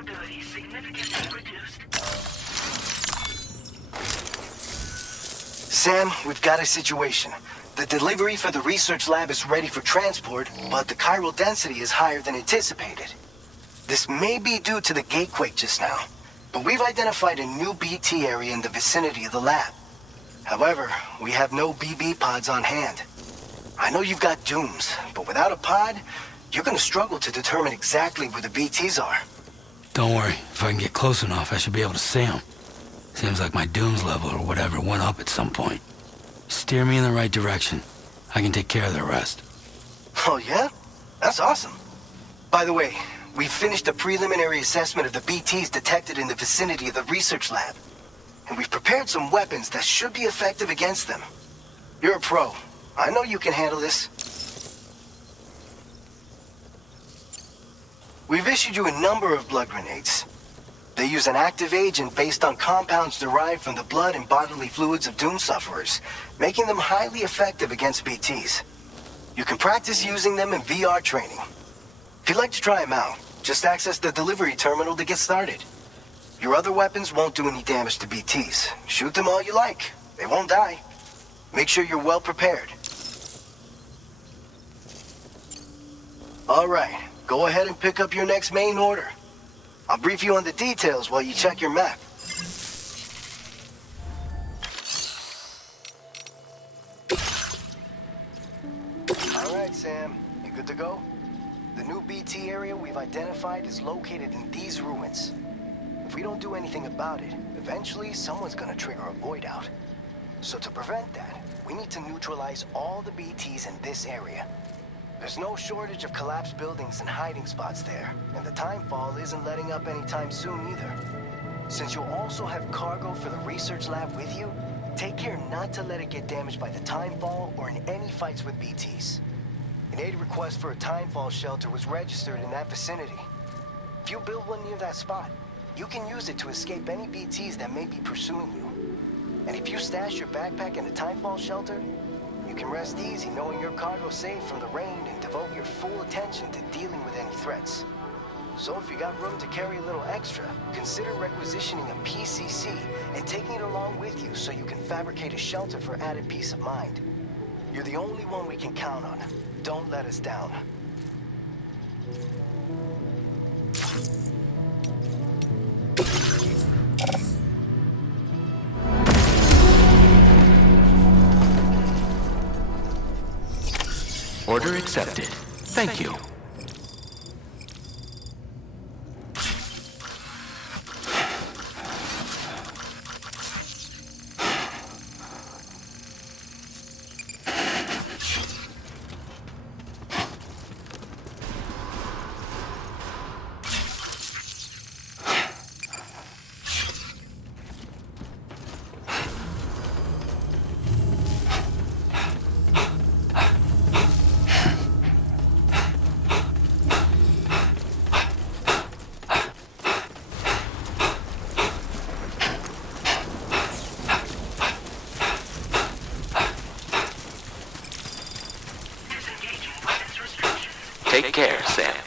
maneuverability significantly reduced. Sam, we've got a situation. The delivery for the research lab is ready for transport, but the chiral density is higher than anticipated. This may be due to the gatequake just now, but we've identified a new BT area in the vicinity of the lab. However, we have no BB pods on hand. I know you've got dooms, but without a pod, you're gonna struggle to determine exactly where the BTs are. Don't worry, if I can get close enough, I should be able to see them. Seems like my dooms level or whatever went up at some point. Steer me in the right direction. I can take care of the rest. Oh yeah? That's awesome. By the way, we've finished a preliminary assessment of the BTs detected in the vicinity of the research lab. And we've prepared some weapons that should be effective against them. You're a pro. I know you can handle this. We've issued you a number of blood grenades. They use an active agent based on compounds derived from the blood and bodily fluids of Doom sufferers, making them highly effective against BTs. You can practice using them in VR training. If you'd like to try them out, just access the delivery terminal to get started. Your other weapons won't do any damage to BTs. Shoot them all you like. They won't die. Make sure you're well prepared. All right, go ahead and pick up your next main order. I'll brief you on the details while you check your map. All right, Sam. You good to go? The new BT area we've identified is located in these ruins. If we don't do anything about it, eventually someone's gonna trigger a void out. So to prevent that, we need to neutralize all the BTs in this area. There's no shortage of collapsed buildings and hiding spots there, and the timefall isn't letting up anytime soon either. Since you'll also have cargo for the research lab with you, take care not to let it get damaged by the timefall or in any fights with BTs. An aid request for a timefall shelter was registered in that vicinity. If you build one near that spot, you can use it to escape any BTs that may be pursuing you. And if you stash your backpack in a timefall shelter, you can rest easy knowing your cargo's safe from the rain and devote your full attention to dealing with any threats. So if you got room to carry a little extra, consider requisitioning a PCC and taking it along with you so you can fabricate a shelter for added peace of mind. You're the only one we can count on. Don't let us down. Order accepted. Thank you. Take care, Sam.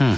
I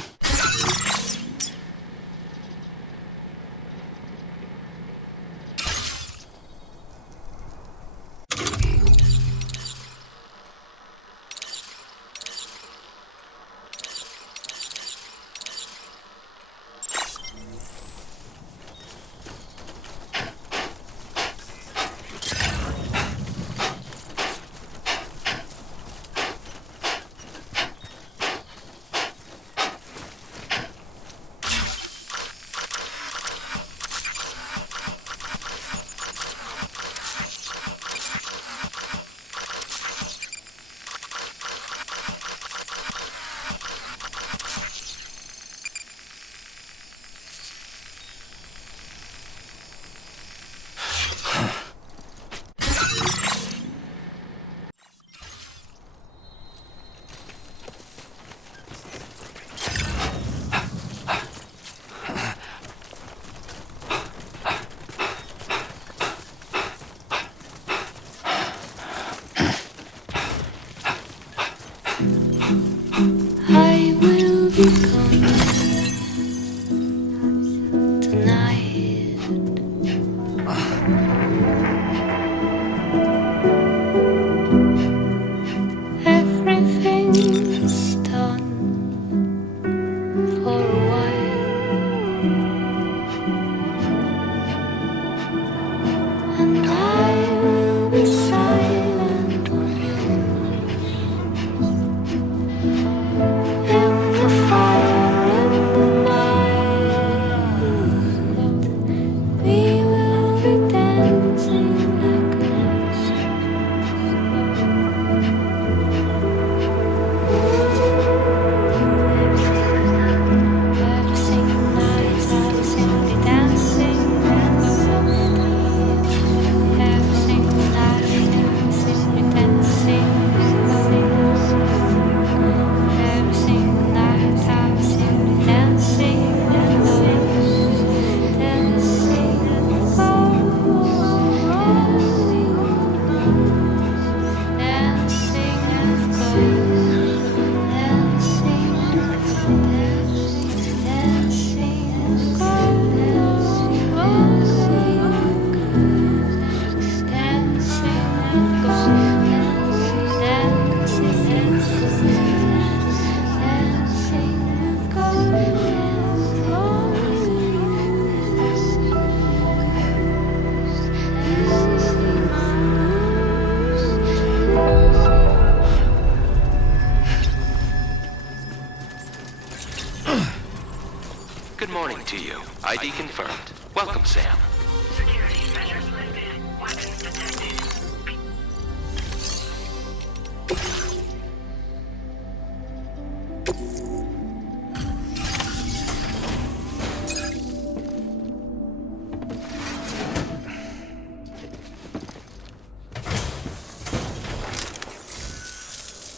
will be gone tonight. Everything's done for a while, and I will be silent on you. In the fire, in the night, we will be dancing like ghosts. Every single night, I was simply dancing softly. Every single night, I was simply dancing. Every single night I was simply dancing with ghosts, dancing with ghosts, dancing with Good morning to you. ID confirmed. Welcome, Sam. Security measures lifted. Weapons detected.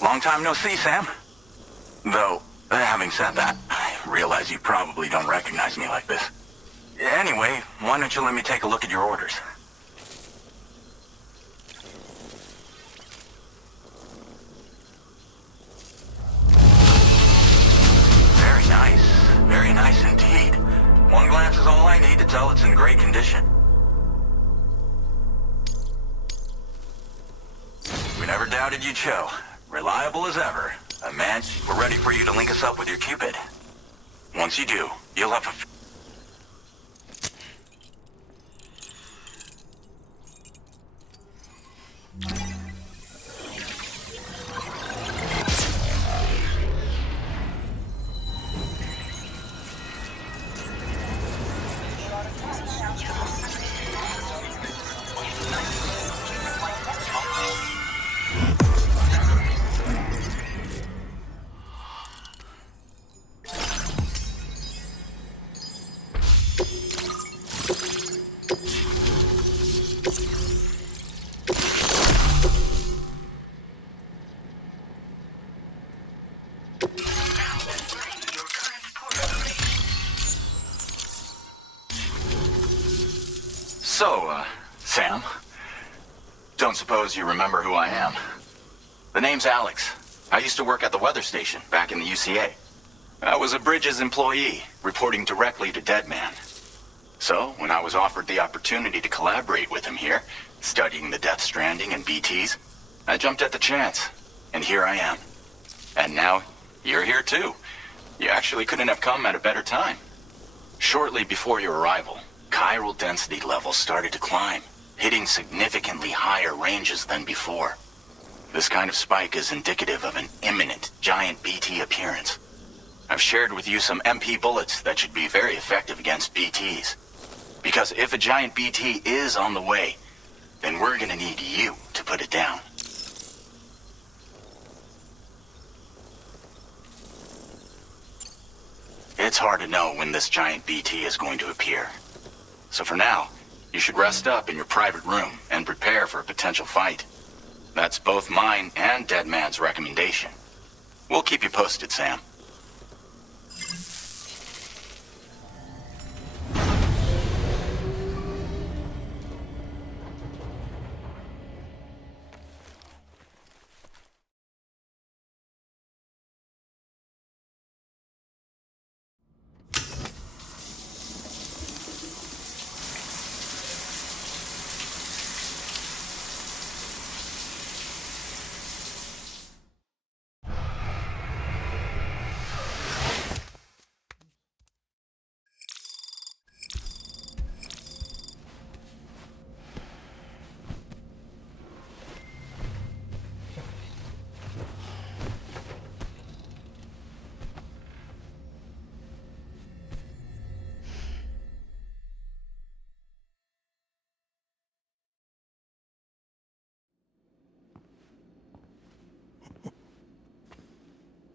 Long time no see, Sam. Though, having said that, I realize you probably don't recognize me like this. Anyway, why don't you let me take a look at your orders? Very nice indeed. One glance is all I need to tell it's in great condition. We never doubted you'd show. Reliable as ever. Man, we're ready for you to link us up with your Cupid. Once you do, you'll have a... So, Sam, don't suppose you remember who I am? The name's Alex. I used to work at the weather station back in the UCA. I was a Bridges employee, reporting directly to Deadman. So, when I was offered the opportunity to collaborate with him here, studying the Death Stranding and BTs, I jumped at the chance. And here I am. And now, you're here too. You actually couldn't have come at a better time. Shortly before your arrival, chiral density levels started to climb, hitting significantly higher ranges than before. This kind of spike is indicative of an imminent giant BT appearance. I've shared with you some MP bullets that should be very effective against BTs. Because if a giant BT is on the way, then we're gonna need you to put it down. It's hard to know when this giant BT is going to appear. So for now, you should rest up in your private room and prepare for a potential fight. That's both mine and Deadman's recommendation. We'll keep you posted, Sam.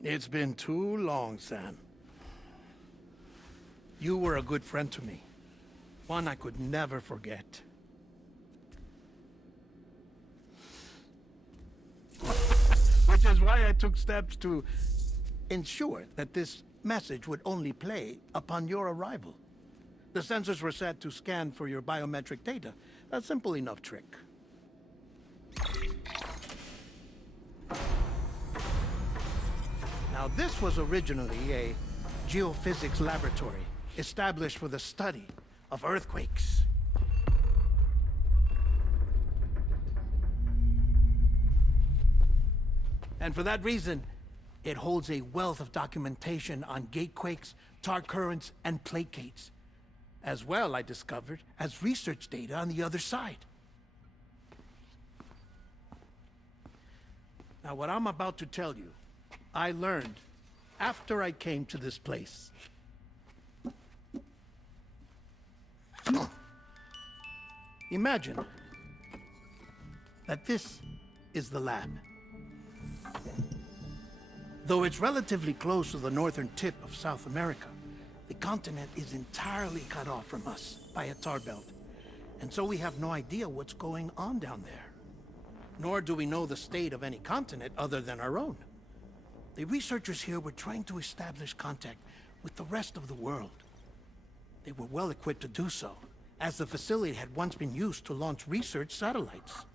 It's been too long, Sam. You were a good friend to me. One I could never forget. Which is why I took steps to ensure that this message would only play upon your arrival. The sensors were set to scan for your biometric data. A simple enough trick. Now, this was originally a geophysics laboratory established for the study of earthquakes. And for that reason, it holds a wealth of documentation on gatequakes, tar currents, and placates. As well, I discovered, as research data on the other side. Now, what I'm about to tell you, I learned after I came to this place. Imagine that this is the lab. Though it's relatively close to the northern tip of South America, the continent is entirely cut off from us by a tar belt. And so we have no idea what's going on down there. Nor do we know the state of any continent other than our own. The researchers here were trying to establish contact with the rest of the world. They were well equipped to do so, as the facility had once been used to launch research satellites.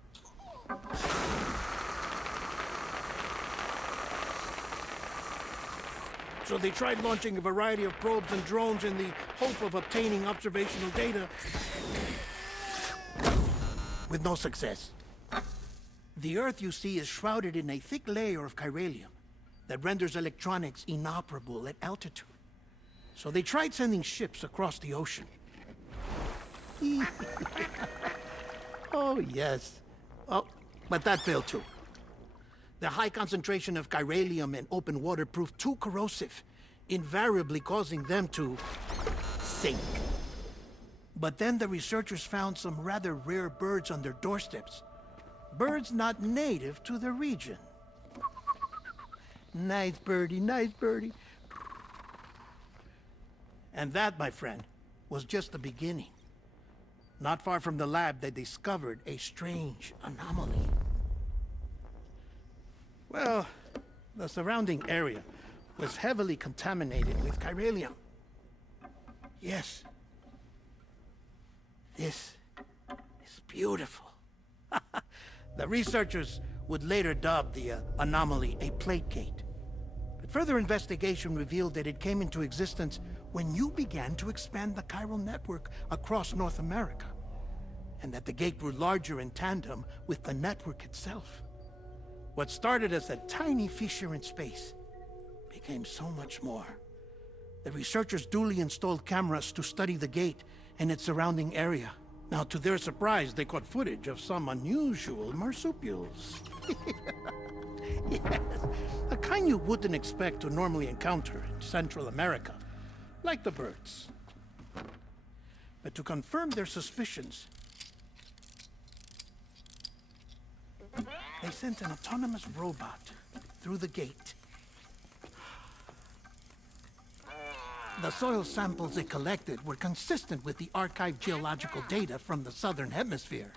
So they tried launching a variety of probes and drones in the hope of obtaining observational data, with no success. The Earth, you see, is shrouded in a thick layer of chiralium that renders electronics inoperable at altitude. So they tried sending ships across the ocean. Oh, yes. Oh, but that failed too. The high concentration of chiralium in open water proved too corrosive, invariably causing them to sink. But then the researchers found some rather rare birds on their doorsteps. Birds not native to the region. Nice birdie, nice birdie. And that, my friend, was just the beginning. Not far from the lab, they discovered a strange anomaly. Well, the surrounding area was heavily contaminated with chiralium. Yes. This is beautiful. The researchers would later dub the anomaly a plate gate. But Further investigation revealed that it came into existence when you began to expand the chiral network across North America, and that the gate grew larger in tandem with the network itself. What started as a tiny fissure in space became so much more. The researchers duly installed cameras to study the gate and its surrounding area. Now, to their surprise, they caught footage of some unusual marsupials. Yes, the kind you wouldn't expect to normally encounter in Central America, like the birds. But to confirm their suspicions, they sent an autonomous robot through the gate. The soil samples it collected were consistent with the archived geological data from the southern hemisphere.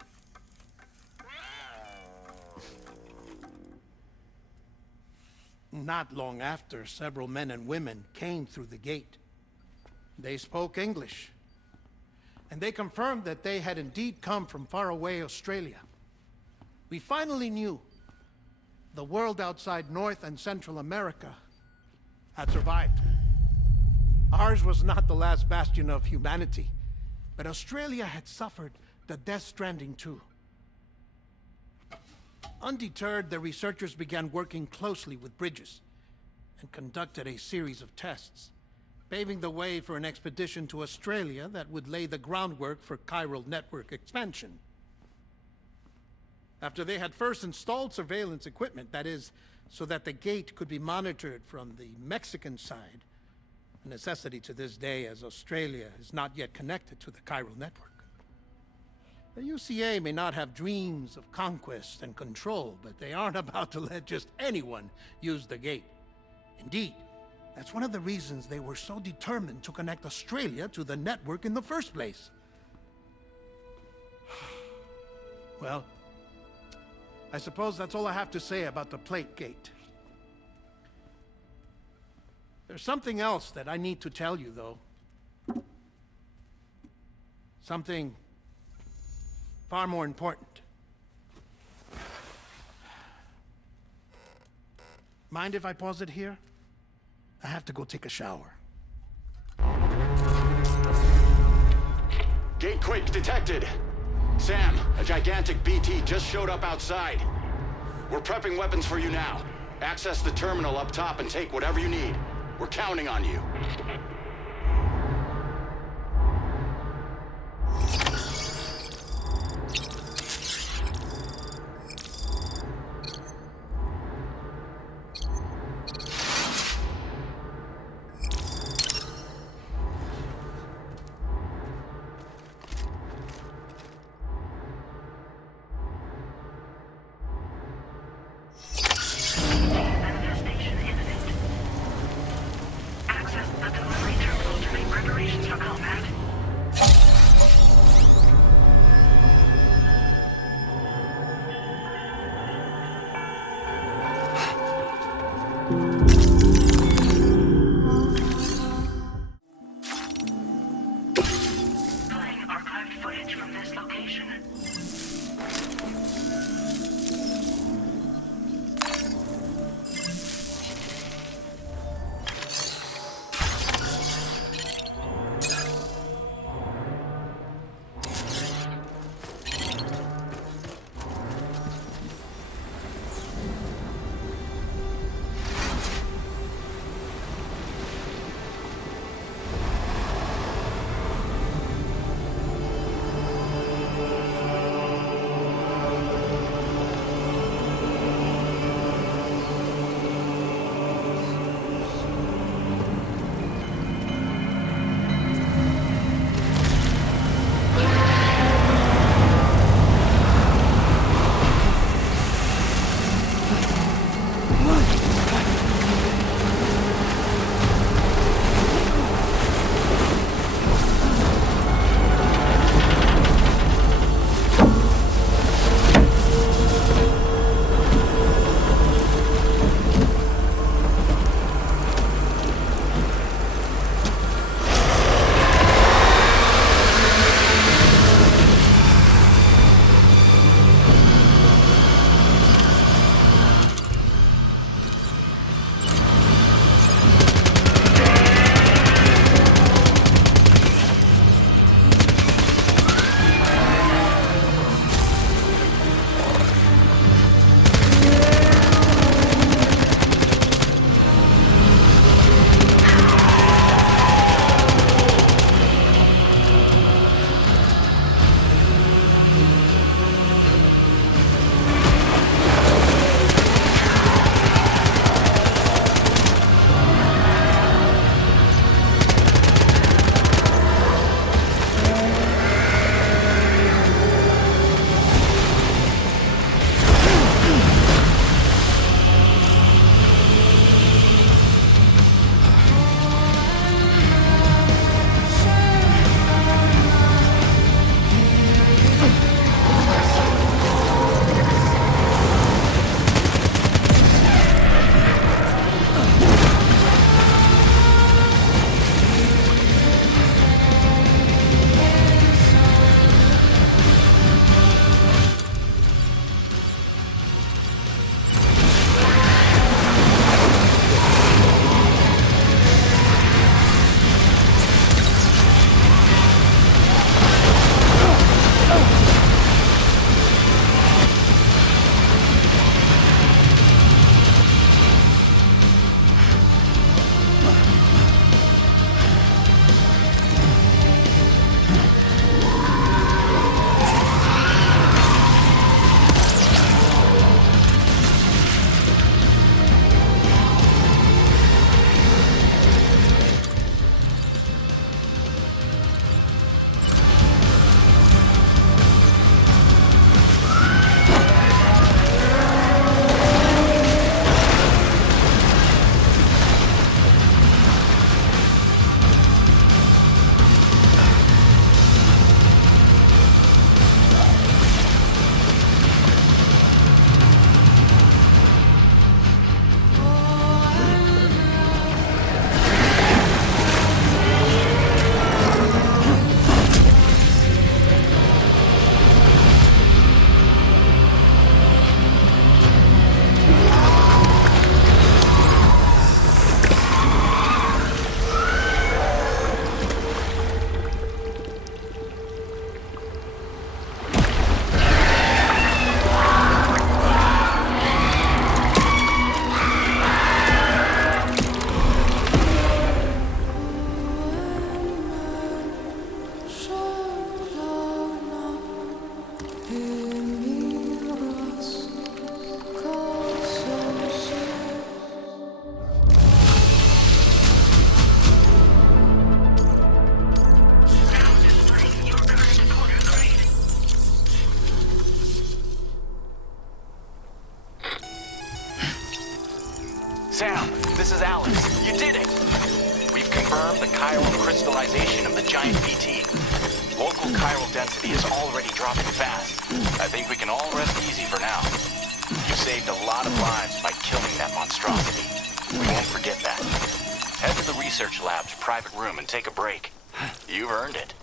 Not long after, several men and women came through the gate. They spoke English, and they confirmed that they had indeed come from faraway Australia. We finally knew the world outside North and Central America had survived. Ours was not the last bastion of humanity, but Australia had suffered the death stranding too. Undeterred, the researchers began working closely with Bridges and conducted a series of tests, paving the way for an expedition to Australia that would lay the groundwork for chiral network expansion. After they had first installed surveillance equipment, that is, so that the gate could be monitored from the Mexican side, a necessity to this day as Australia is not yet connected to the chiral network. The UCA may not have dreams of conquest and control, but they aren't about to let just anyone use the gate. Indeed, that's one of the reasons they were so determined to connect Australia to the network in the first place. Well, I suppose that's all I have to say about the plate gate. There's something else that I need to tell you, though. Something far more important. Mind if I pause it here? I have to go take a shower. Gate quake detected. Sam, a gigantic BT just showed up outside. We're prepping weapons for you now. Access the terminal up top and take whatever you need. We're counting on you. Manifestation imminent. Access the delivery terminal to make preparations for combat. Playing archived footage from this location. confirm the chiral crystallization of the giant BT. Local chiral density is already dropping fast. I think we can all rest easy for now. You saved a lot of lives by killing that monstrosity. We won't forget that. Head to the research lab's private room and take a break. You've earned it.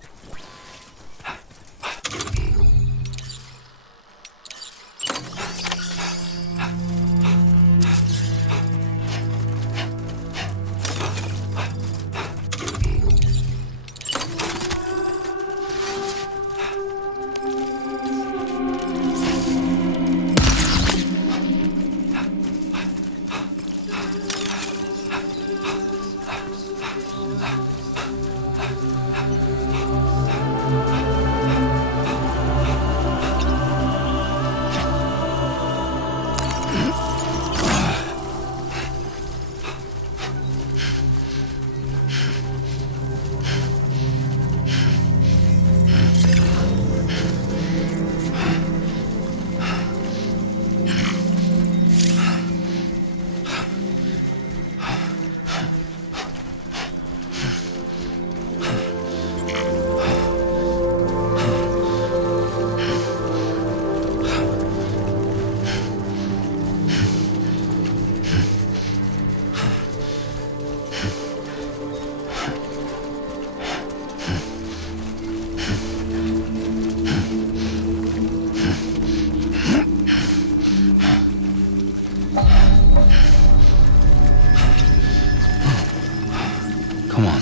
Come on.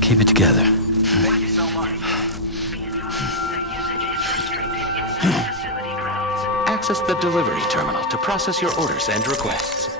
Keep it together. Thank you so much. Be advised that usage is restricted inside facility grounds. Access the delivery terminal to process your orders and requests.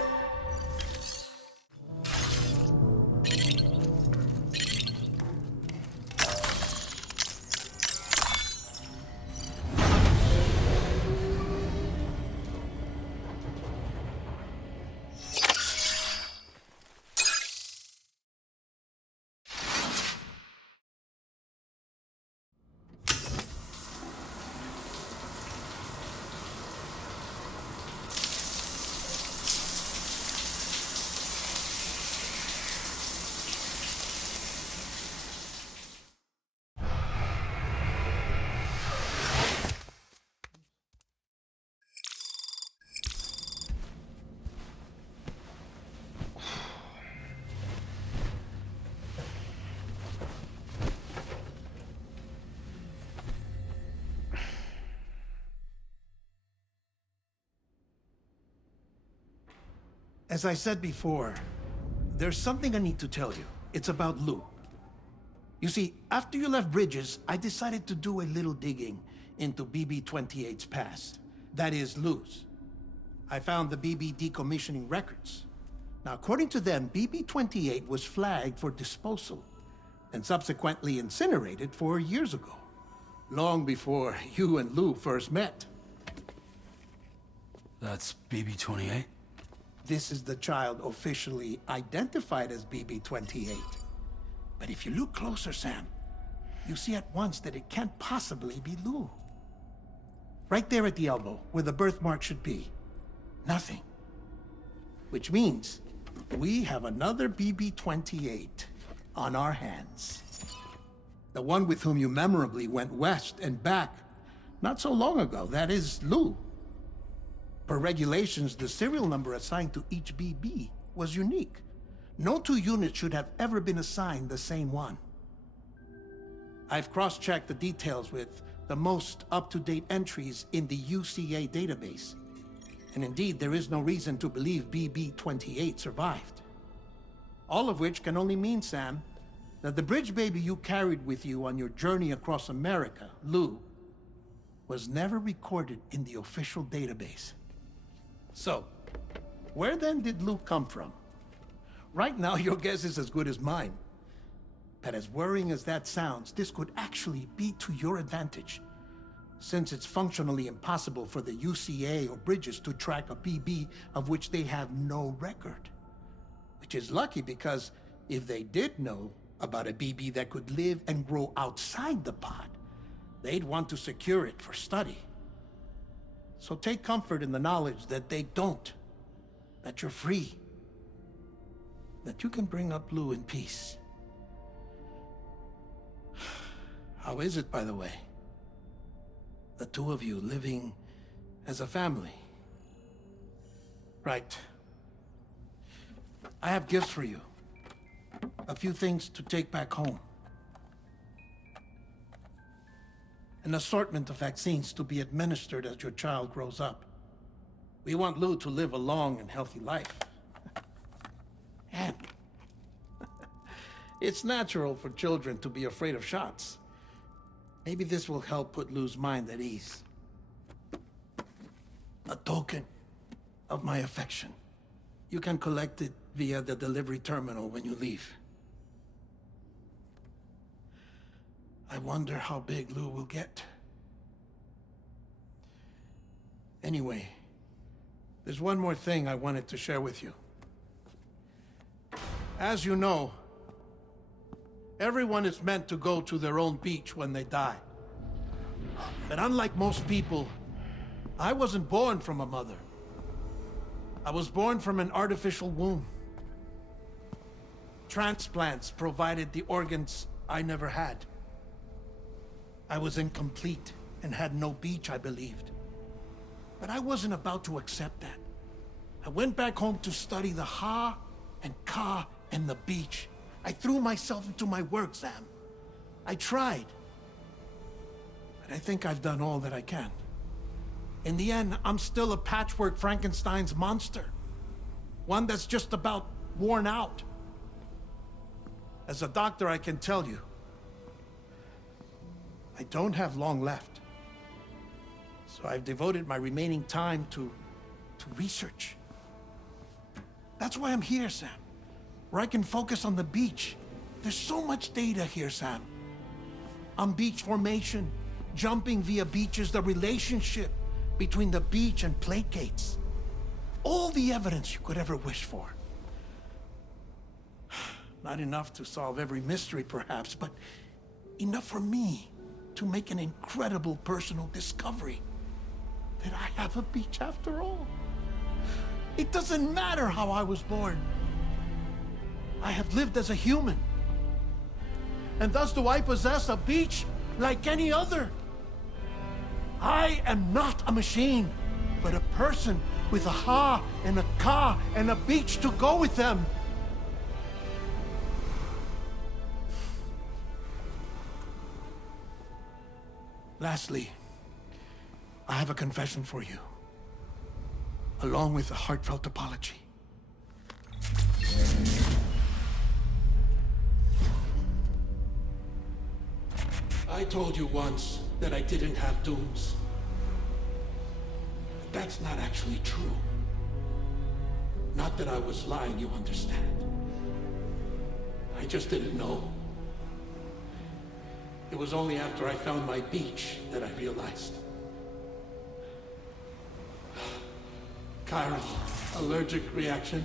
As I said before, there's something I need to tell you. It's about Lou. You see, after you left Bridges, I decided to do a little digging into BB-28's past. That is, Lou's. I found the BB decommissioning records. Now, according to them, BB-28 was flagged for disposal and subsequently incinerated 4 years ago, long before you and Lou first met. That's BB-28? This is the child officially identified as BB-28. But if you look closer, Sam, you see at once that it can't possibly be Lou. Right there at the elbow, where the birthmark should be. Nothing. Which means we have another BB-28 on our hands. The one with whom you memorably went west and back not so long ago. That is Lou. Per regulations, the serial number assigned to each BB was unique. No two units should have ever been assigned the same one. I've cross-checked the details with the most up-to-date entries in the UCA database. And indeed, there is no reason to believe BB-28 survived. All of which can only mean, Sam, that the bridge baby you carried with you on your journey across America, Lou, was never recorded in the official database. So, where then did Lou come from? Right now, your guess is as good as mine. But as worrying as that sounds, this could actually be to your advantage, since it's functionally impossible for the UCA or Bridges to track a BB of which they have no record. Which is lucky, because if they did know about a BB that could live and grow outside the pod, they'd want to secure it for study. So take comfort in the knowledge that they don't, that you're free. that you can bring up Lou in peace. How is it, by the way? The two of you living as a family. Right. I have gifts for you. A few things to take back home. An assortment of vaccines to be administered as your child grows up. We want Lou to live a long and healthy life. And it's natural for children to be afraid of shots. Maybe this will help put Lou's mind at ease. A token of my affection. You can collect it via the delivery terminal when you leave. I wonder how big Lou will get. Anyway, there's one more thing I wanted to share with you. As you know, everyone is meant to go to their own beach when they die. But unlike most people, I wasn't born from a mother. I was born from an artificial womb. Transplants provided the organs I never had. I was incomplete and had no beach, I believed. But I wasn't about to accept that. I went back home to study the Ha and Ka and the beach. I threw myself into my work, Sam. I tried. But I think I've done all that I can. In the end, I'm still a patchwork Frankenstein's monster. One that's just about worn out. As a doctor, I can tell you, I don't have long left. So I've devoted my remaining time to research. That's why I'm here, Sam. Where I can focus on the beach. There's so much data here, Sam. On beach formation, jumping via beaches, the relationship between the beach and placates. All the evidence you could ever wish for. Not enough to solve every mystery, perhaps, but enough for me to make an incredible personal discovery. That I have a beach after all. It doesn't matter how I was born. I have lived as a human. And thus do I possess a beach like any other. I am not a machine, but a person with a Ha and a Ka and a beach to go with them. Lastly, I have a confession for you, along with a heartfelt apology. I told you once that I didn't have dooms. But that's not actually true. Not that I was lying, you understand. I just didn't know. It was only after I found my beach that I realized. Chiral allergic reaction.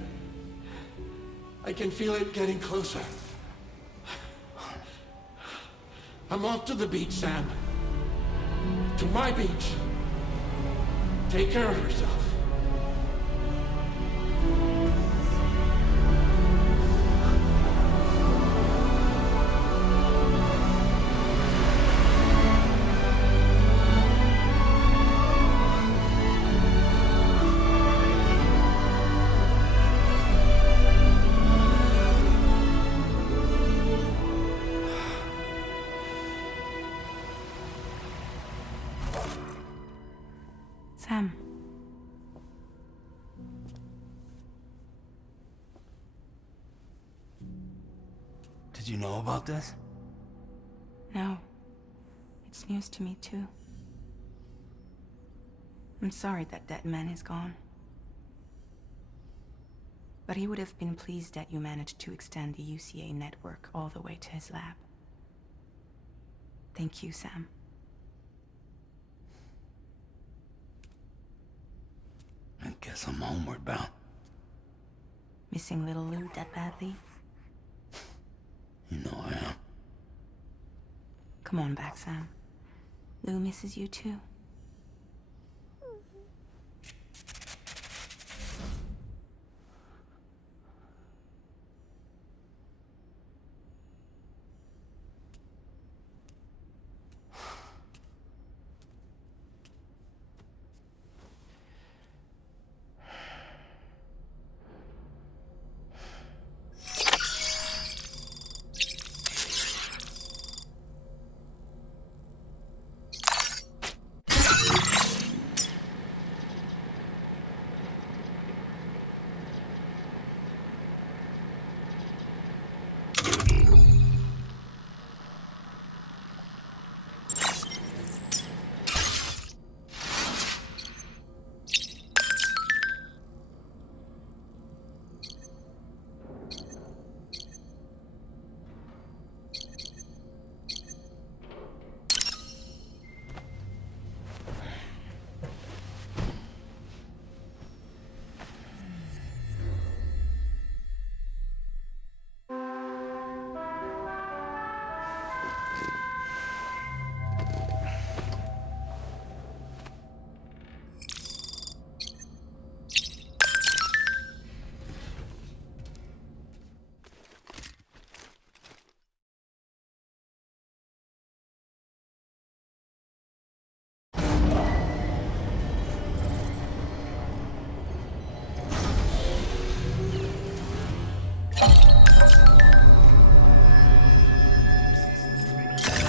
I can feel it getting closer. I'm off to the beach, Sam. To my beach. Take care of yourself. Sam. Did you know about this? No. It's news to me, too. I'm sorry that dead man is gone. But he would have been pleased that you managed to extend the UCA network all the way to his lab. Thank you, Sam. I guess I'm homeward bound. Missing little Lou that badly? You know I am. Come on back, Sam. Lou misses you too.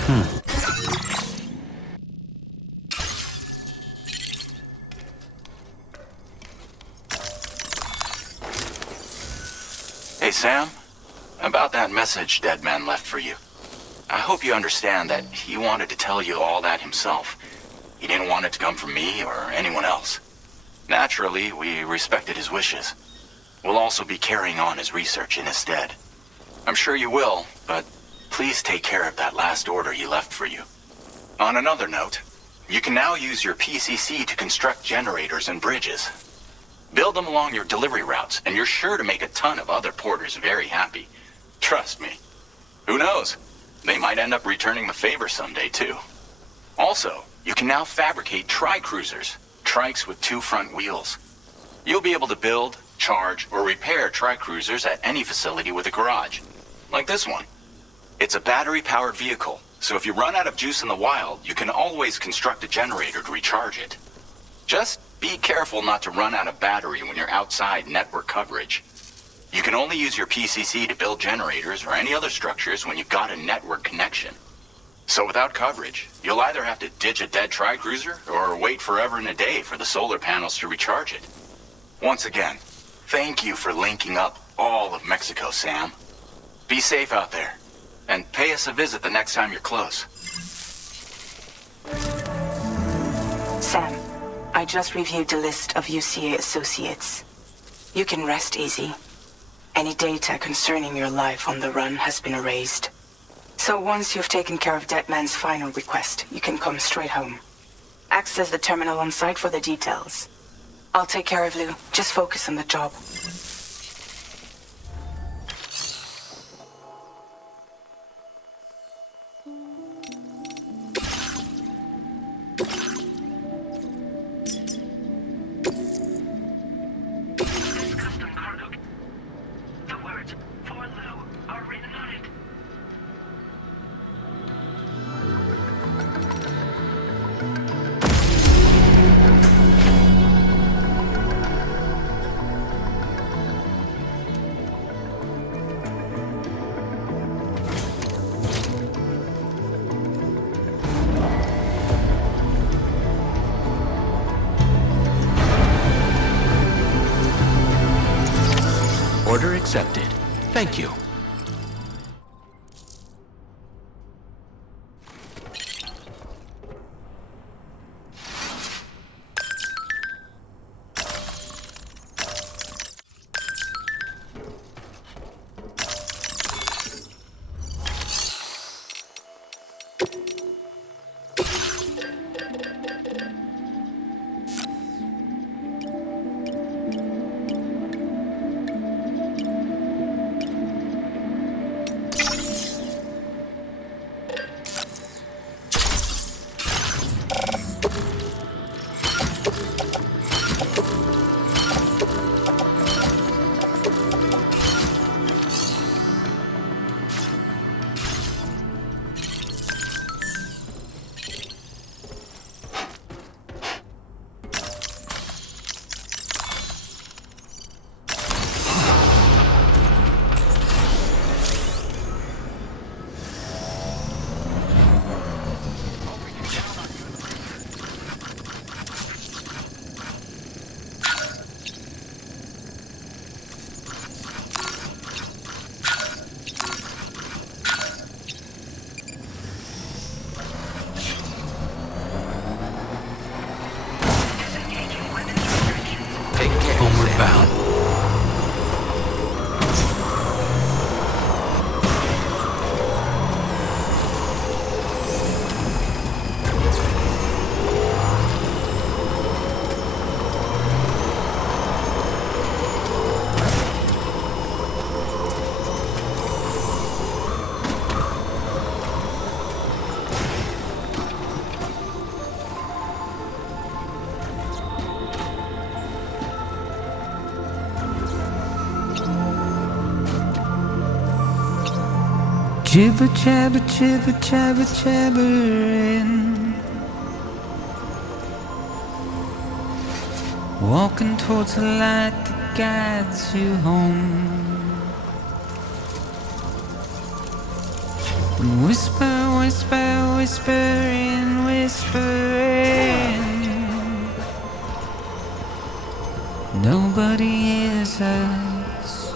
Hey, Sam. About that message Deadman left for you. I hope you understand that he wanted to tell you all that himself. He didn't want it to come from me or anyone else. Naturally, we respected his wishes. We'll also be carrying on his research in his stead. I'm sure you will, but please take care of that last order he left for you. On another note, you can now use your PCC to construct generators and bridges. Build them along your delivery routes, and you're sure to make a ton of other porters very happy. Trust me. Who knows? They might end up returning the favor someday, too. Also, you can now fabricate tri-cruisers, trikes with 2 front wheels. You'll be able to build, charge, or repair tri-cruisers at any facility with a garage, like this one. It's a battery-powered vehicle, so if you run out of juice in the wild, you can always construct a generator to recharge it. Just be careful not to run out of battery when you're outside network coverage. You can only use your PCC to build generators or any other structures when you've got a network connection. So without coverage, you'll either have to ditch a dead tri-cruiser or wait forever and a day for the solar panels to recharge it. Once again, thank you for linking up all of Mexico, Sam. Be safe out there, and pay us a visit the next time you're close. Sam, I just reviewed the list of UCA associates. You can rest easy. Any data concerning your life on the run has been erased. So once you've taken care of Deadman's final request, you can come straight home. Access the terminal on site for the details. I'll take care of Lou. Just focus on the job. This custom cargo. The words "for Lou" are written on it. Order accepted. Thank you. Homeward bound. Jibber jabber, jibber jabber, jabbering. Walking towards the light that guides you home. Whisper, whisper, whispering, whispering. Nobody hears us.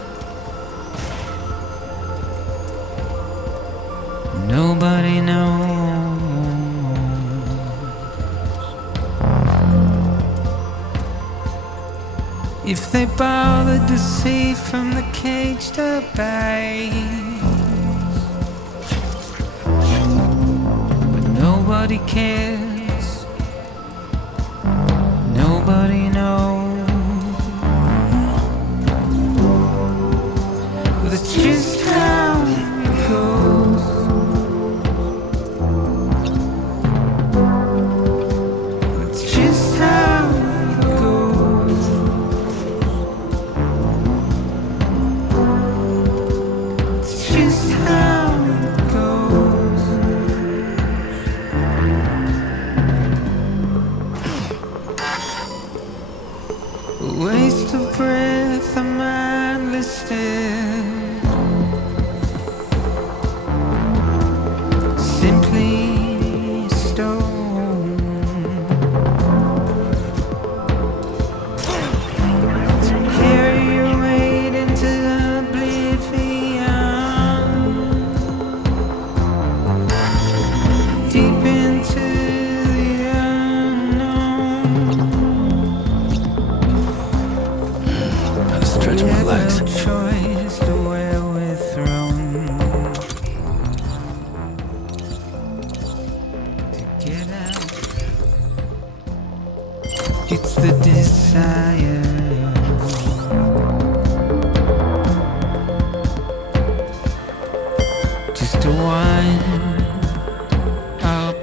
Nobody knows. If they bothered to see from the cage to bay. Nobody cares. Nobody knows. But it's just how it goes. It's just how it goes. It's just how it goes. A waste of breath, a mindless stare. Simply stone. To carry your weight into oblivion. Deep into the unknown. Gotta stretch my legs. No choice to where we're thrown. To get out, it's the desire. Just to wind up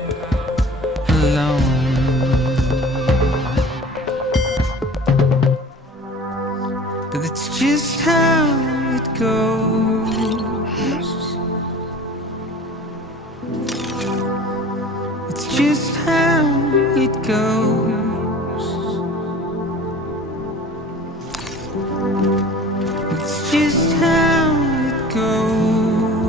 alone. But it's just how it goes. It's just how it goes. It's just how it goes.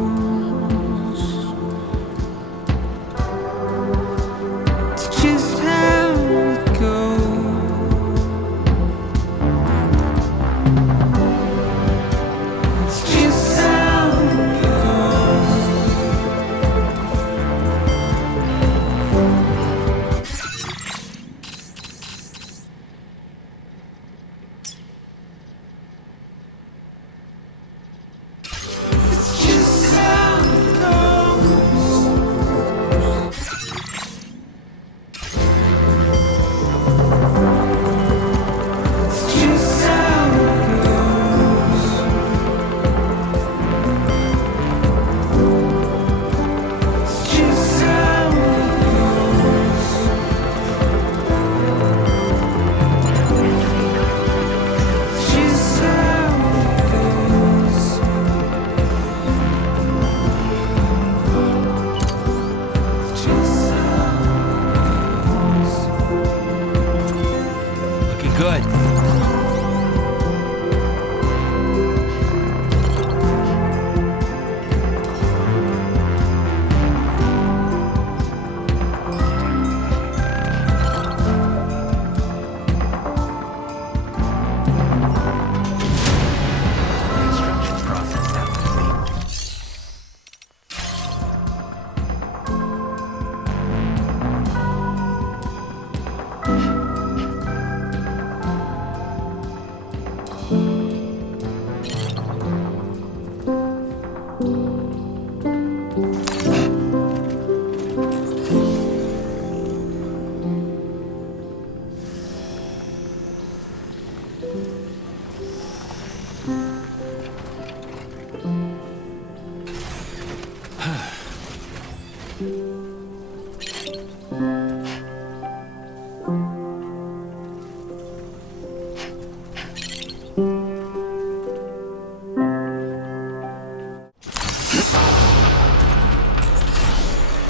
It's just how it goes. It's just how it goes. It's just how it goes. It's just how it goes. It's just how it goes. It's just how it goes. Just how Looking good. Construction process now complete.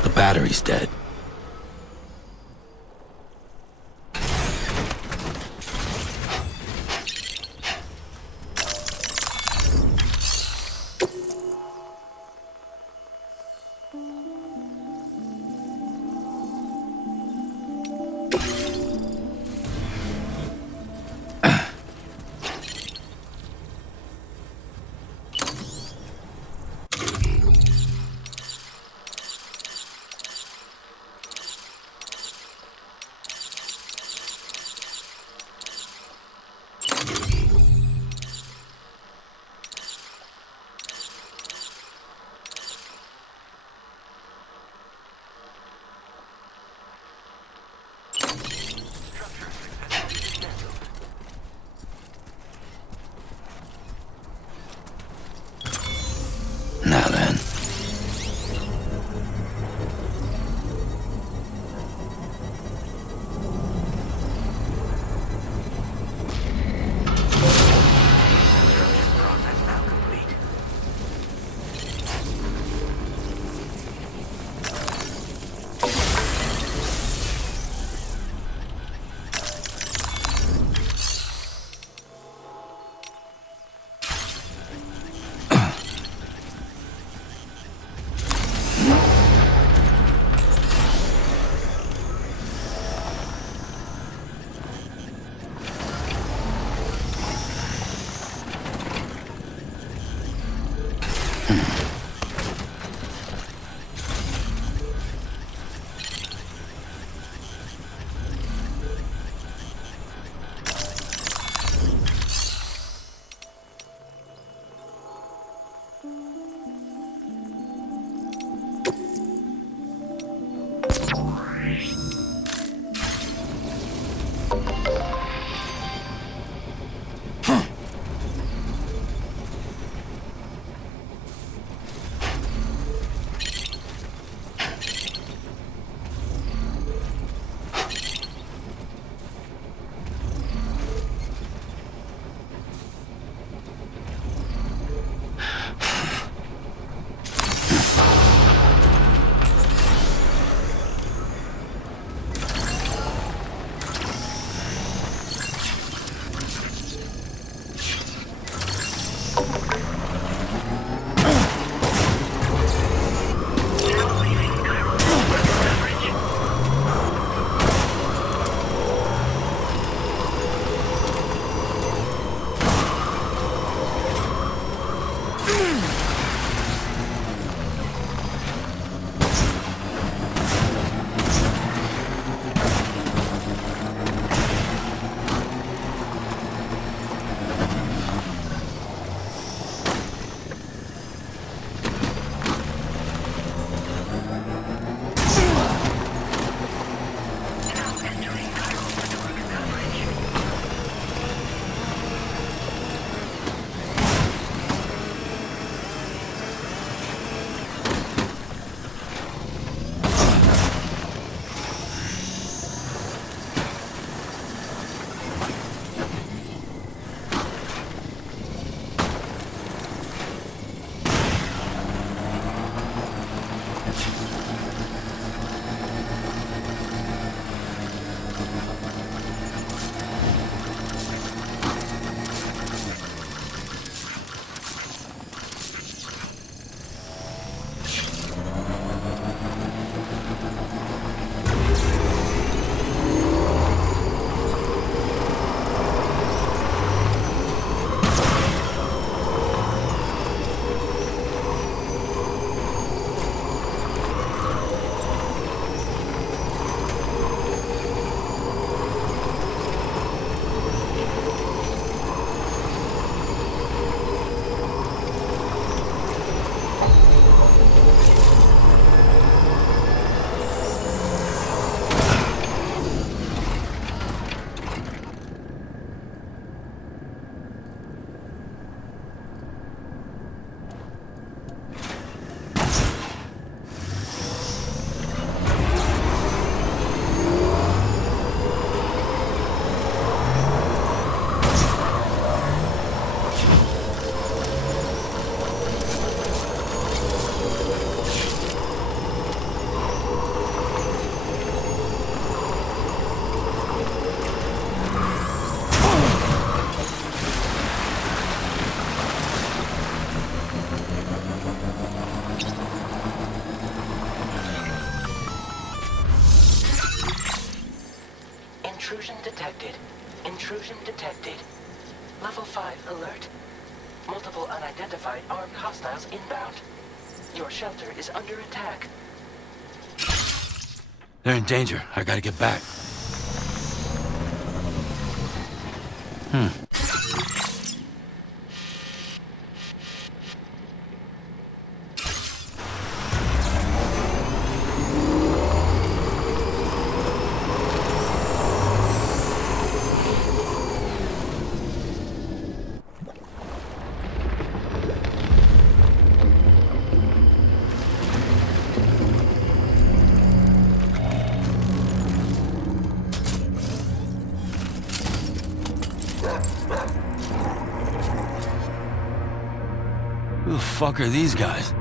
The battery's dead. Intrusion detected. Intrusion detected. Level 5 alert. Multiple unidentified armed hostiles inbound. Your shelter is under attack. They're in danger. I gotta get back. Who the fuck are these guys?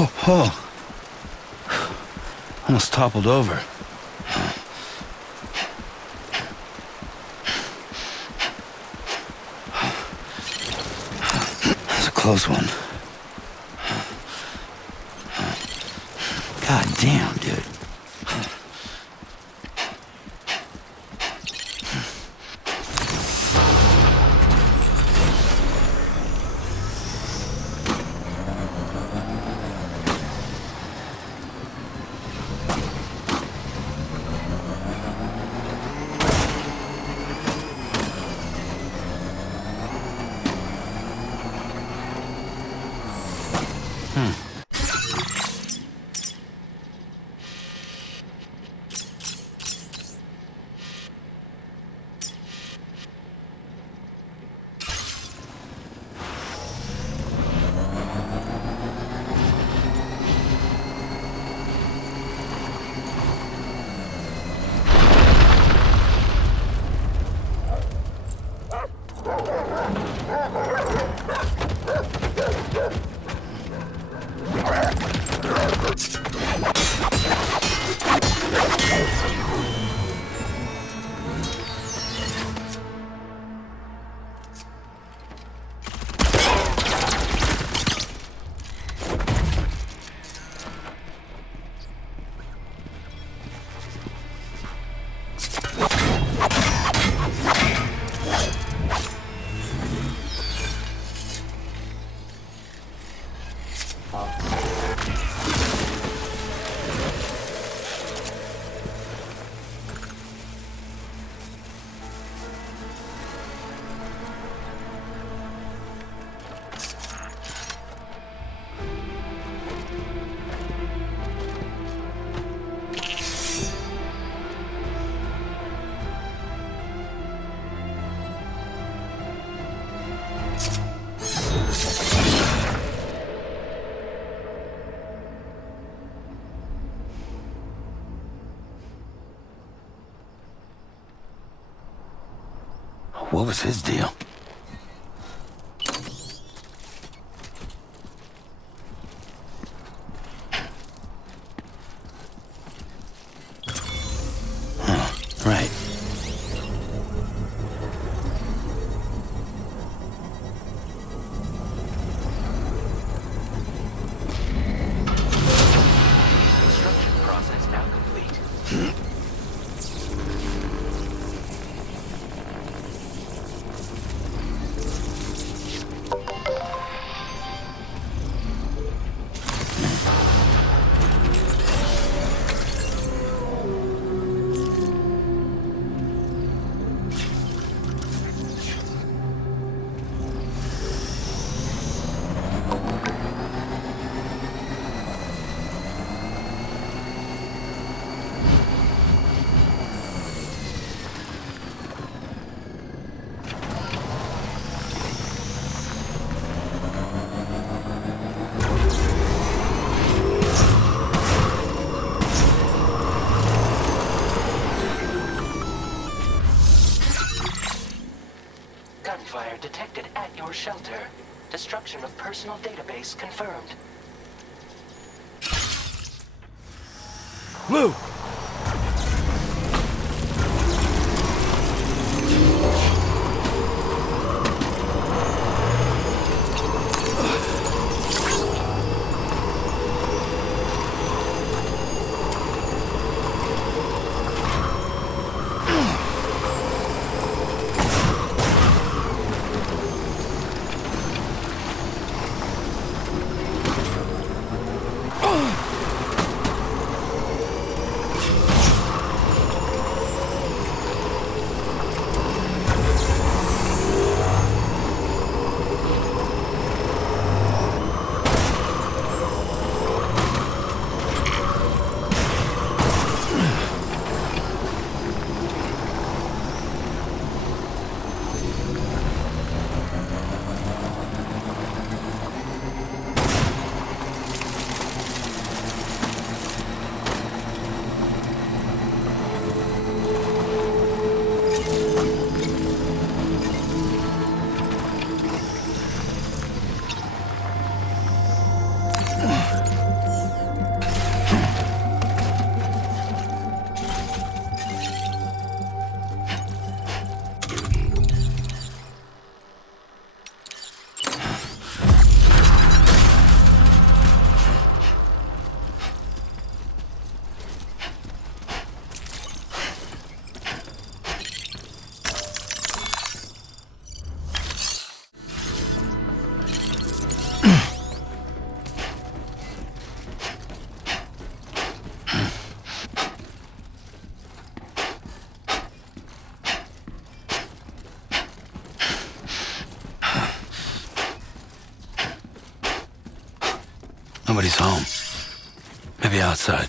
Oh. Almost toppled over. That's a close one. God damn, dude. What was his deal? Right. Construction process now complete. Gunfire detected at your shelter. Destruction of personal database confirmed. Lou! Nobody's home. Maybe outside.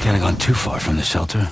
Can't have gone too far from the shelter.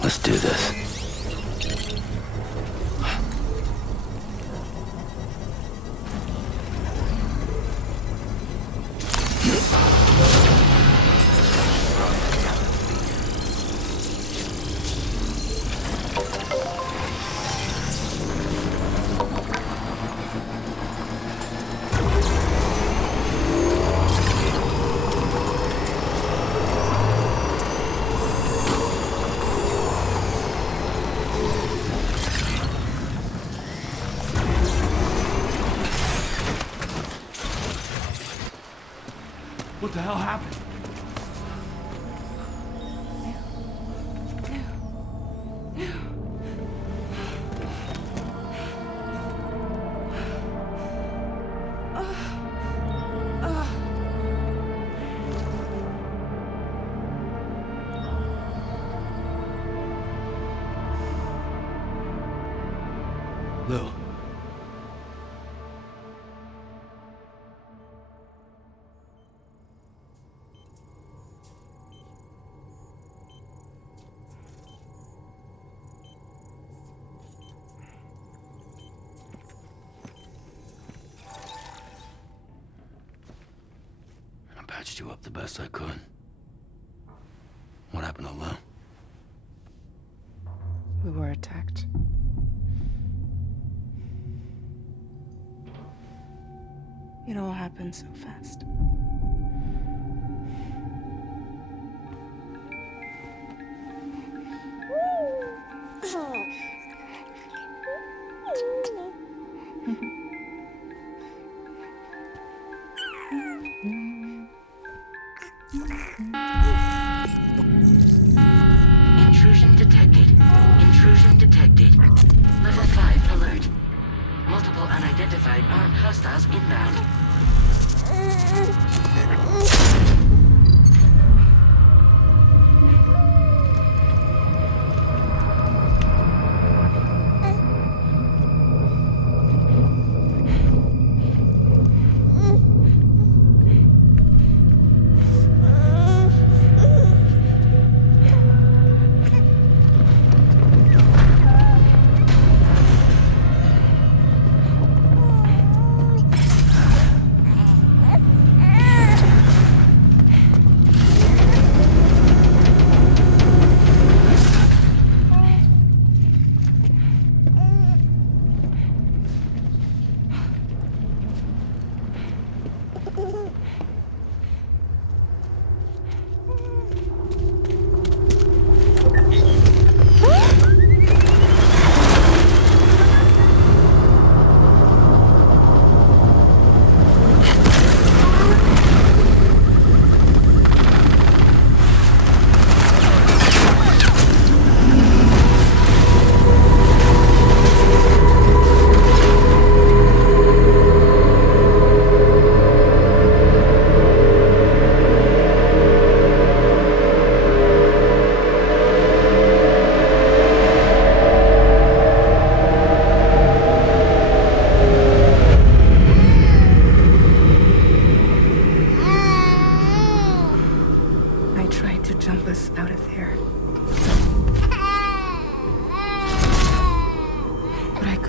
Let's do this. What the hell happened? Lou. I patched you up the best I could. What happened to Lou? We were attacked. It all happened so fast. Intrusion detected. Intrusion detected. Level 5 alert. Multiple unidentified armed hostiles inbound.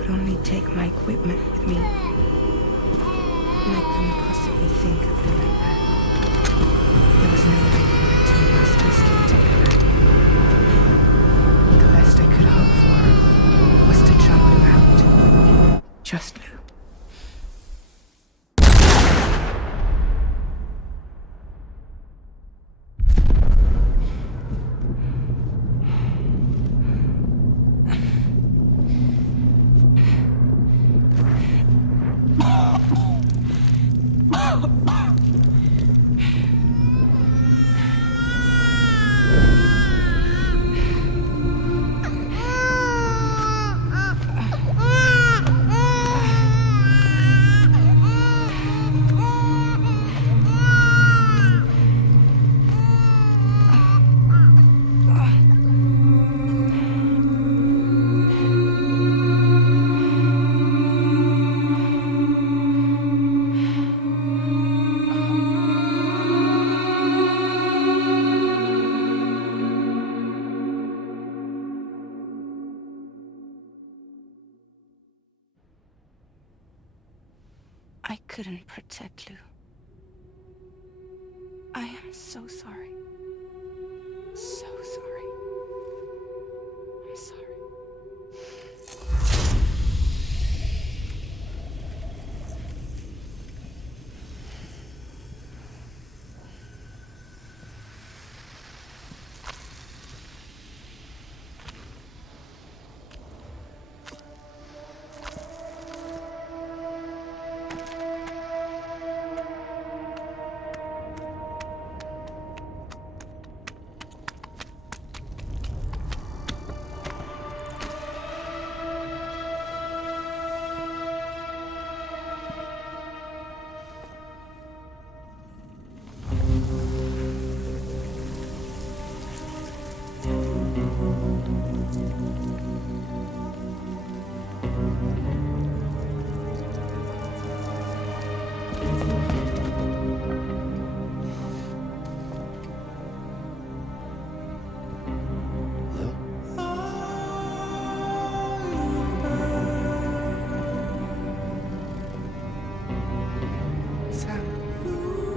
could only take my equipment with me. And I couldn't possibly think of doing that. There was no way for the two of us to escape together. The best I could hope for was to jump Lou out. Just Lou. I couldn't protect Lou. I am so sorry. So sorry. I'm sorry.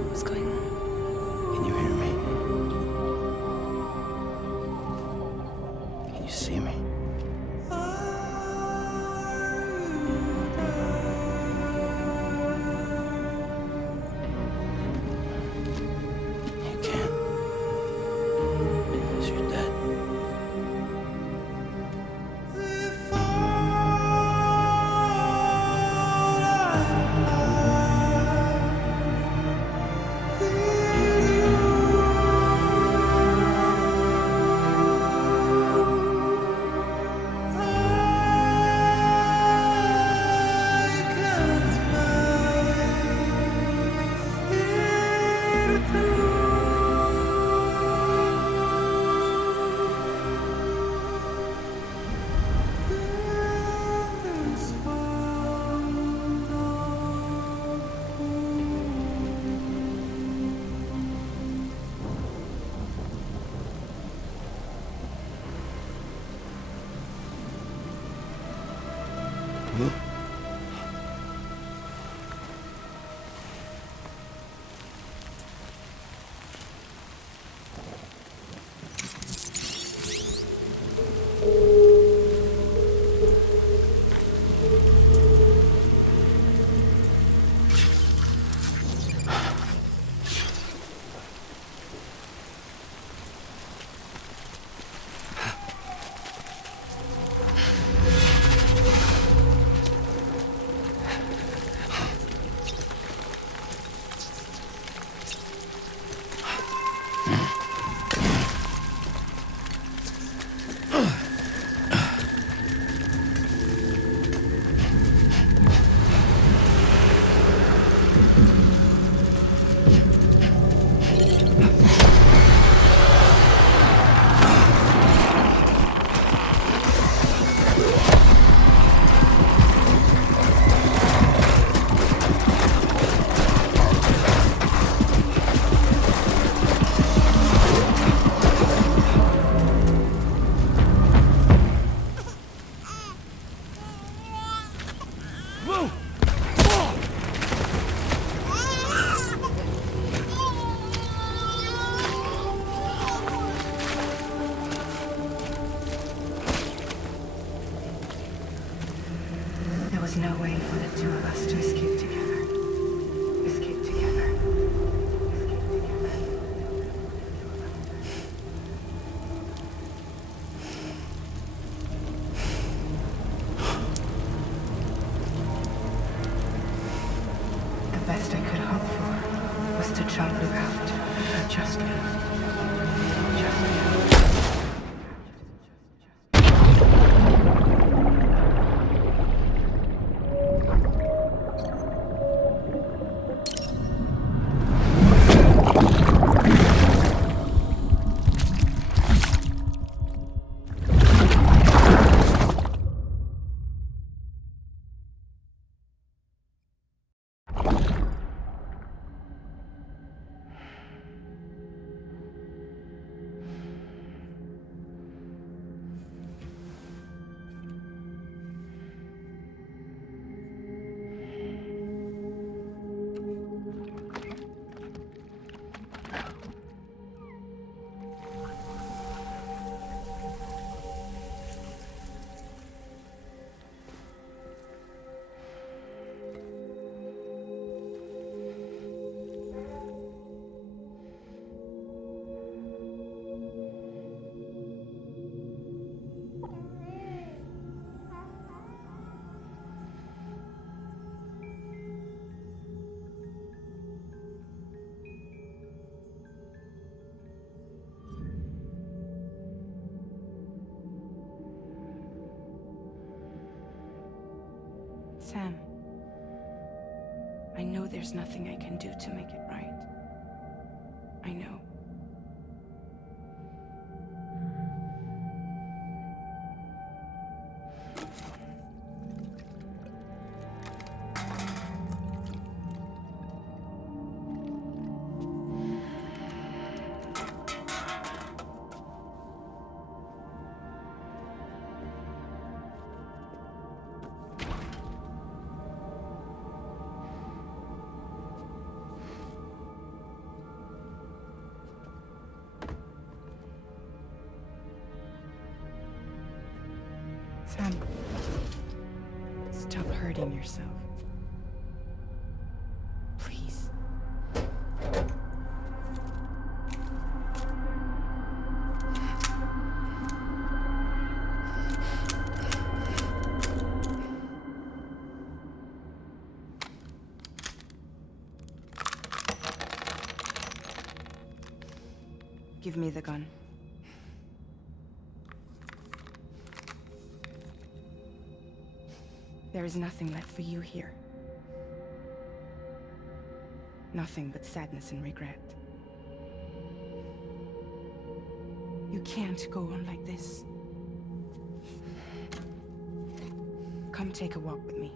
What's going on? Can you hear me? Can you see me? You can't. Because you're dead. There was no way for the two of us to escape together. Escape together. Escape together. The best I could hope for was to jump you out, but just now. Just now. Sam, I know there's nothing I can do to make it right. I know. Sam, stop hurting yourself. Please. Give me the gun. There is nothing left for you here. Nothing but sadness and regret. You can't go on like this. Come take a walk with me.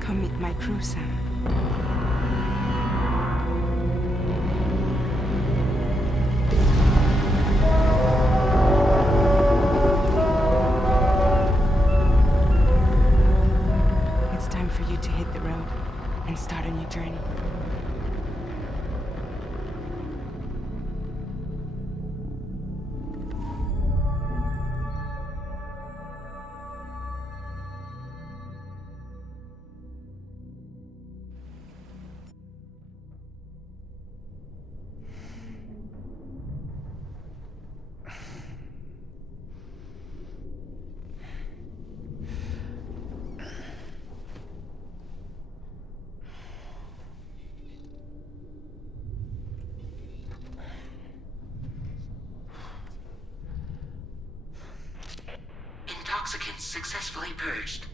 Come meet my crew, Sam. It's time for you to hit the road and start a new journey. Intoxicants successfully purged.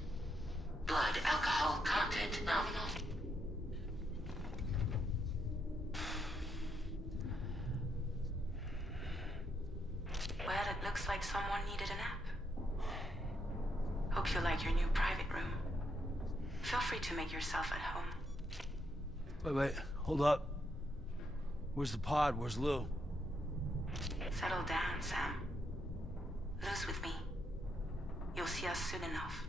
Blood alcohol content nominal. Well, it looks like someone needed a nap. Hope you like your new private room. Feel free to make yourself at home. Wait, hold up. Where's the pod? Where's Lou? Settle down, Sam. Lou's with me. You'll see us soon enough.